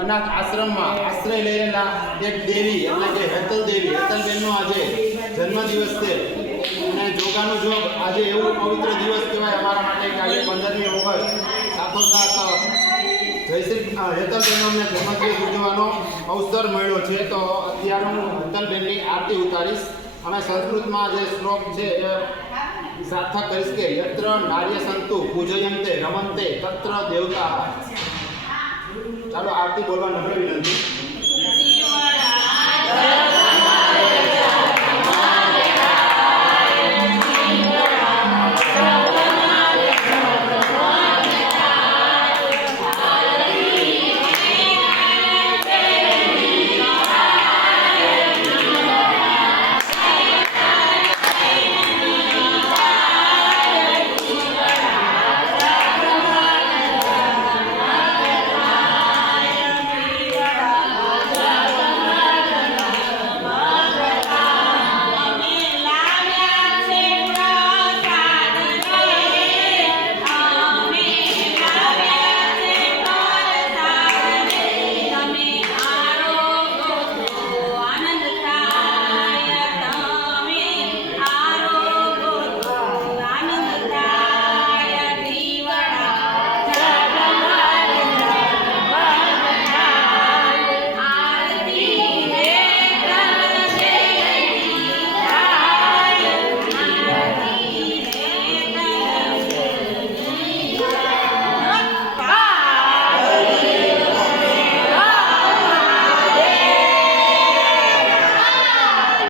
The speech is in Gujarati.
અનાથ આશ્રમમાં આશ્રય લઈ એક દેવી, એટલે કે હેતલ દેવી હેતલબેનનો આજે જન્મદિવસ છે. અને જોગાનો જોગ આજે એવું પવિત્ર દિવસ કહેવાય અમારા માટે કે આજે પંદરમી ઓગસ્ટ સાથોસાથ જયશ્રી હેતલબેનનો જન્મદિવસ ઉજવવાનો અવસર મળ્યો છે. તો અત્યારે હું હેતલબેનની આરતી ઉતારીશ. અમે સંસ્કૃતમાં જે શ્લોક છે, એ સાર્થક કરીશ કે યત્ર નાર્ય સંતુ પૂજયંતે રમંતે તત્ર દેવતા. ચાલો આરતી બોલવા નમ્ર વિનંતી.